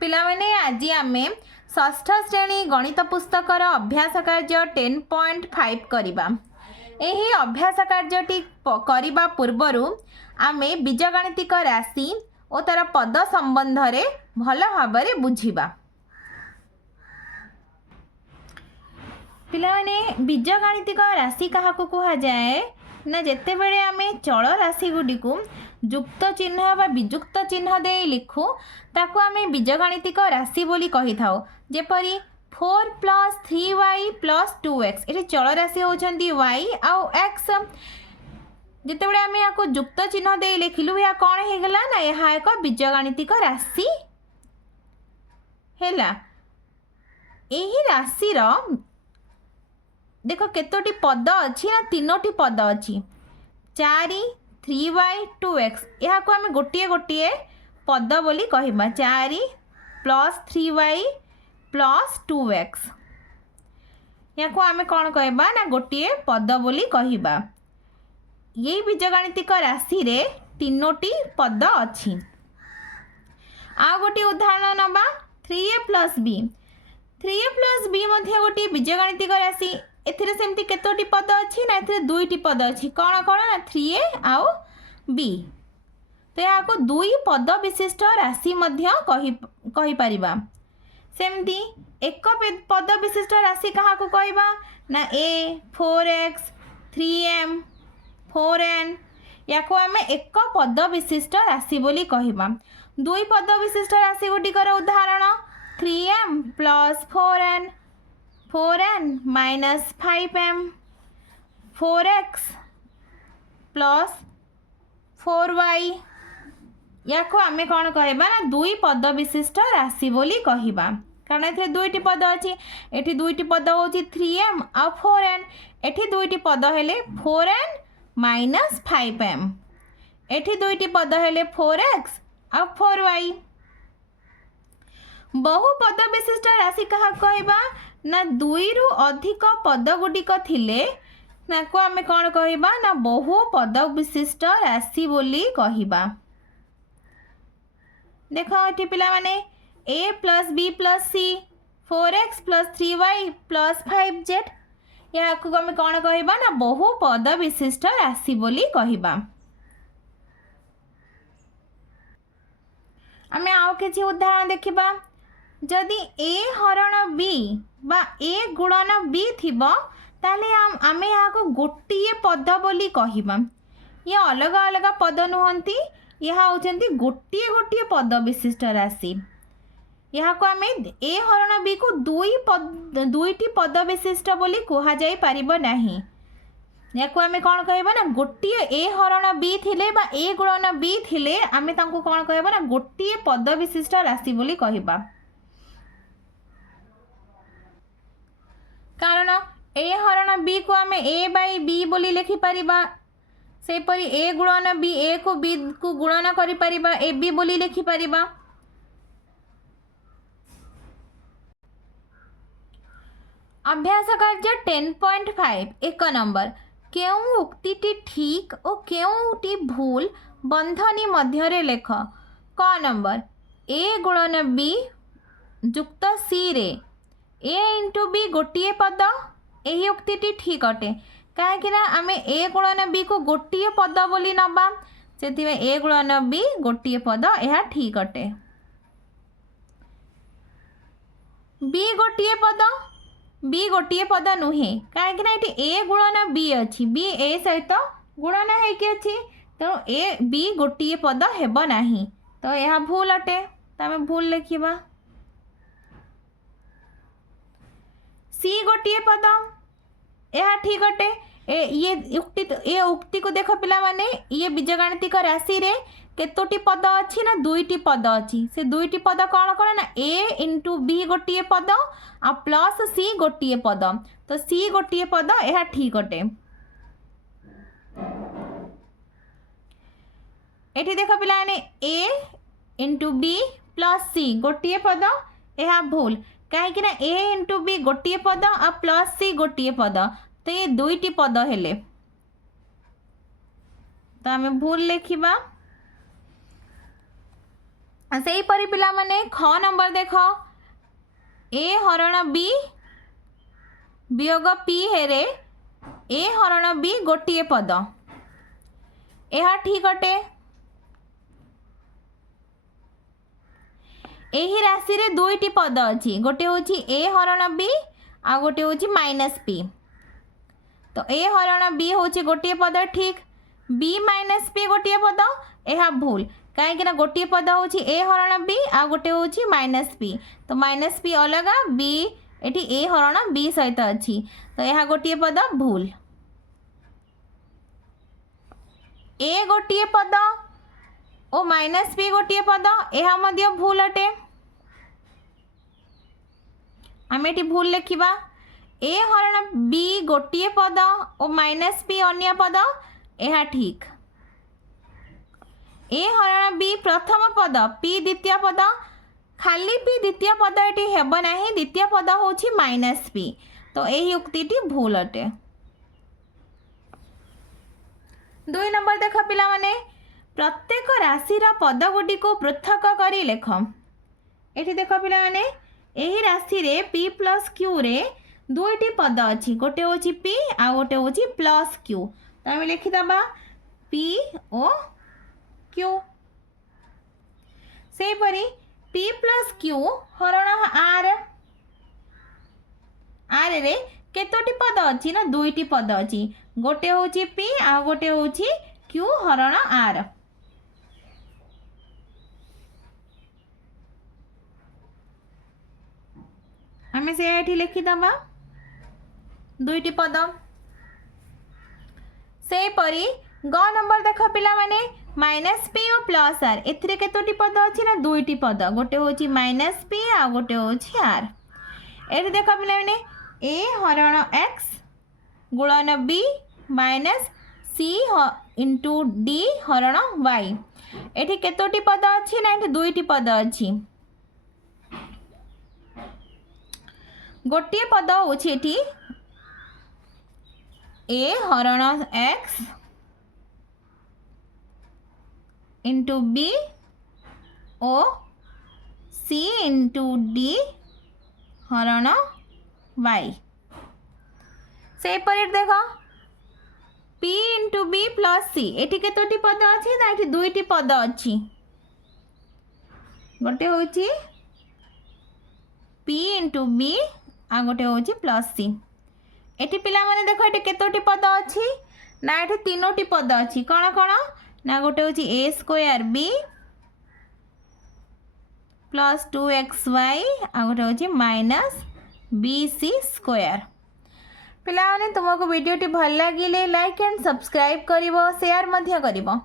पिला माने आज आम षष्ठ श्रेणी गणित पुस्तकर अभ्यास कार्य 10.5 करवा। यही अभ्यास कार्यटी करने पूर्वर आम बीजगणितिक राशि और तार पद संबंध रे भल भाव बुझा। पिला माने बीजगणितिक राशि क्या कह जाए ना जिते बड़े आम चल राशि गुड़ी को युक्त चिन्ह बा विजुक्त चिन्ह दे लिखु ताको आम बीजगणितिक राशि बोली कही थाओ। जेपरी 4 + 3y + 2x ये चल राशि होती y आउ x। जिते बड़े आम या युक्त चिन्ह दे लिखिलु या कौन होगला ना यह एक बीजगणितिक राशि है। यही राशि देख केतोटी पद अच्छी ना 3टी पद अच्छी 4 3y 2x यहाँ को आम गोटे गोटे पद बोली कहबा 4 + 3y + 2x यहाँ को आम कौन कहबा ना गोटे पद बोली कहबा। यही बीजगणितिक राशि रे 3टी पद अच्छी। आ गोटे उदाहरण नबा 3a + b 3a + b मध्य गोटे बीजगणितिक राशि। एथिरे सेमती केतोटी पद अच्छी ना एथिरे 2टी पद अच्छी कौन कौन ना 3a आउ b। तो यहाँ को 2 पद विशिष्ट राशि मध्य कही परिबा। सेमती एक पद विशिष्ट राशि क्या को कहबा ना a 4x 3m 4n या को आम एक पद विशिष्ट राशि बोली कहबा। 2 पद विशिष्ट राशि गुटिकर उदाहरण 3m + 4n 4n - 5m 4x + 4y या को आम कौन कहबा ना 2 पद विशिष्ट राशि बोली कहबा। कारण ए 2टी पद अच्छी एठी 2टी पद हो 3m आ 4n एठी 2टी पद हेले 4n - 5m एठी 2टी पद हेले 4x आ 4y। बहु पद विशिष्ट राशि क्या कहबा ना 2 रु अधिक पद गुडिक थिले ना को आम कौन कहबा ना बहु पद विशिष्ट राशि बोली कहबा। देख ये पिला माने a + b + c 4x + 3y + 5z या को आम कौन कहबा ना बहु पद विशिष्ट राशि बोली कहबा। आम आउ किछि उदाहरण देखिबा। जदि a हरण b बा a गुणन b थिबो ताले आम यहाँ को गोटे पद बोली कहबा। ये अलग अलग पद नुहंती यहाँ होचंती गोटे गोटे पद विशिष्ट राशि। यहाँ को आम a हरण b को 2टी पद विशिष्ट बोली कह जाई परिबो नाही। या को आम कौन कहबा ना गोटे a हरण b थिले बा a गुणन b थिले आम तांको कौन कहबा ना गोटे पद विशिष्ट राशि बोली कहबा। कारण a हरण b को आम a/b बोली लिखि परिबा। सेपरी a गुणन b a को b को गुणन करि परिबा ab बोली लिखि परिबा। अभ्यास कार्य 10.5 1 नंबर केउ उक्तिटी ठीक और केउटी भूल बंधनी मध्य लेख। क नंबर a गुणन b युक्त c रे a × b गोटे पद यही उक्तिटी ठीक अटे कहीं आम a गुणन b को गोटे पद बोली नबा से a गुणन b गोटे पद यह ठीक अटे। b गोटे पद नुहे कहीं a गुणन b अच्छी b a सहित गुणन होती तेणु a b गोटे पद हेब नाही तो यह भूल अटे। तो आम भूल लिखा c गोटे पद यह ठीक अटे। ये उक्ति को देख पिला माने ये बीजगणितिक राशि रे केतोटी पद अच्छी ना 2टी पद अच्छी से 2टी पद कौन कौन ना a × b गोटे पद आ प्लस c गोटे पद तो c गोटे पद यह ठीक अटे। एठी देख पिला माने a × b + c गोटे पद यह भूल कहीं a × b गोटे पद आ प्लस c गोटे पद तो ये 2टी पद हेले तो आम भूल लिखा। से परी पिला माने ख नंबर देख ए हरण बी वियोग पी हेरे ए हरण बी गोटे पद यह ठीक अटे। यही राशि रे दुईटी पद अच्छी गोटे हूँ ए हरण बी आ गोटे हूँ माइनस पी। तो ए हरण बी हूँ गोटे पद ठीक बी माइनस पी गोटे पद यह भूल कहीं गोटे पद हूँ ए हरण बी आ गोटे हूँ माइनस पी। तो माइनस पी अलग बी एटी ए हरण बी सहित अच्छी तो यह गोटे पद भूल। ए गोटे पद ओ माइनस पी गोटे पद यह मध्य भूल अटे आम ये भूल लिखा ए हरण बी गोटे पद और माइनस पी अन्य पद यह ठीक। ए हरण बी प्रथम पद पी द्वितीय पद खाली पी द्वितीय पद ये हेब ना द्वितीय पद हूँ माइनस पी तो यही उक्ति भूल अटे। 2 नंबर देख पिला माने प्रत्येक राशि पद गुडी को पृथक करी लेख। ये देख पिला माने यही राशि रे p प्लस क्यू रे दुईटी पद अच्छी गोटे हूँ p आ गोटे हूँ प्लस क्यू तो आम लिखिदबा p ओ q। से परी p प्लस क्यू हरण r r रे केतोटी पद अच्छी ना दुईटी पद अच्छी गोटे हूँ p आ गोटे हूँ q हरण r। आम से ये लिखिदबा दुईटी पद। से परी ग नंबर देख पिला माने माइनस पी और प्लस आर एथिरे केतोटी पद अच्छी ना दुईटी पद गोटे हूँ माइनस पी आ गोटे हूँ आर। ये देख पिला माने ए हरण एक्स गुणन बी माइनस सी इंटू डी हरण वाई एठी केतोटी पद अच्छी ना एठी दुईटी पद अच्छी गोटे पद हूँ ए हरण एक्स इंटू बी ओ सी इंटू डी हरण वाई। से पर देख p इंटू बी प्लस सी एटी केतोटी पद अच्छी ना एटी दुईटी पद अच्छी गोटे हूँ p इंटू बी आ गोटे हूँ प्लस सी। एटी पिला माने देख ये केतोटी पद अच्छी ना ये तीनोटी पद अच्छी कौन कौन ना गोटे हूँ ए स्क्वायर बी प्लस 2xy आ गोटे हूँ माइनस बी सी स्क्वायर। पिला माने तुमको वीडियोटी भल लगे लाइक एंड सब्सक्राइब करिवो शेयर मध्य करिवो।